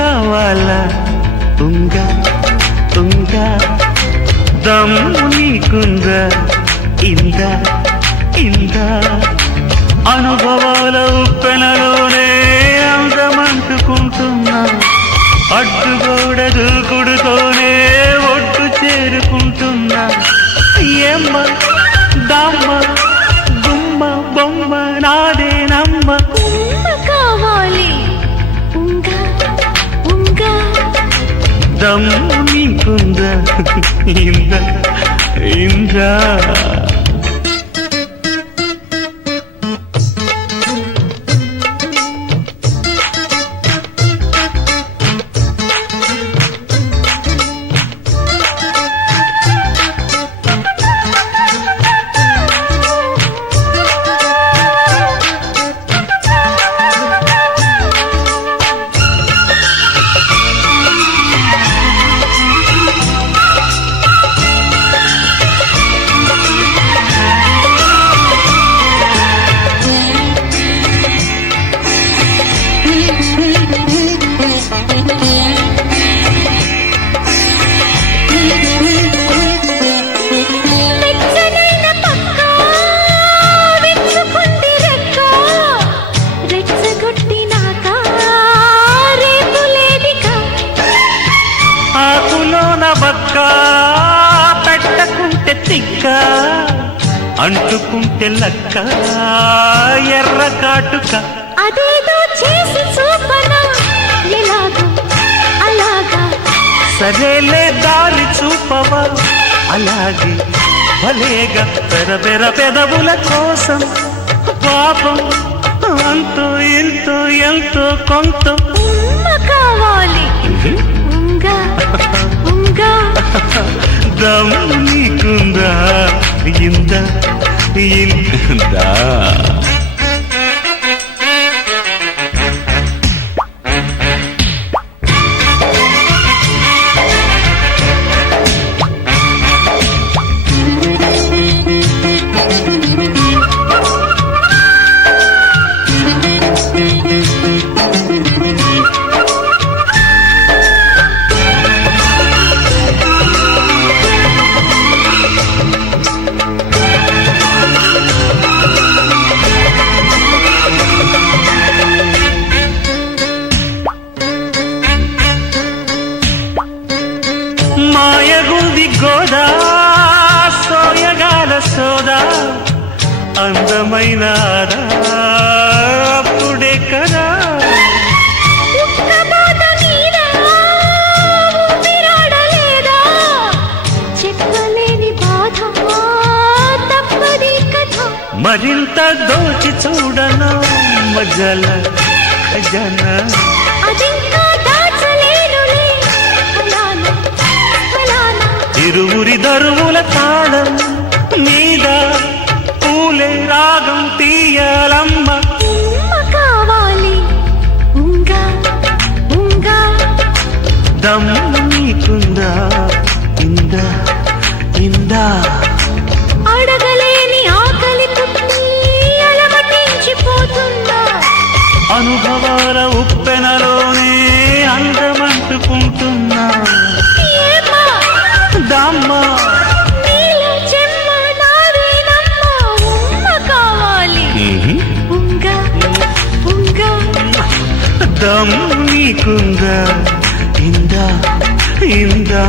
కావాలా ఉంగా ఉంగా దమ్ము నీకుందా ఇందా ఇందా అనుభవాల ఉప్పెనలోనే అందమంటుకుంటున్నా అడ్డుగోడ దూకుడుతోనే ఒడ్డు చేరుకుంటున్నా ఏమ్మ దమ్మ గుమ్మ బొమ్మ నాదేనమ్మ కావాలి దమ్ము నీకుందా ఇందా ఇందా పెట్టకుంటే తిక్క అంటుకుంటే లక్క ఎర్ర కాటుక అదేదో చేసి చూపనా ఎలాగో అలాగా సరేలే దారి చూపవా అలాగే భలేగా పెరబెర పెదవుల కోసం పాపం అంతో ఎంతో ఎంతో కొంత కావాలి దమ్ము నీకుందా ఇందా ఇందా మాయగుంది గోదా సోయగాల సోదా అందమైన అప్పుడే కదా చెప్పలేని బాధ తప్పది కథ మరింత దోచి చూడను మజల ఖజానా ఇరువురి దరువుల తాళం మీద పూలే రాగం తీయాలమ్మ కావాలి ఉంగా ఉంగా దమ్ము నీకుందా ఇందా ఇందా అడగలేని ఆకలి పుట్టి అలమటించిపోతుందా అనుభవాల ఉప్పెనలోనే అందమంటుకుంటున్నా ఏమ్మా దమ్మ నీలో చెమ్మ నాదేనమ్మ దమ్ నీకుందా ఇందా ఇందా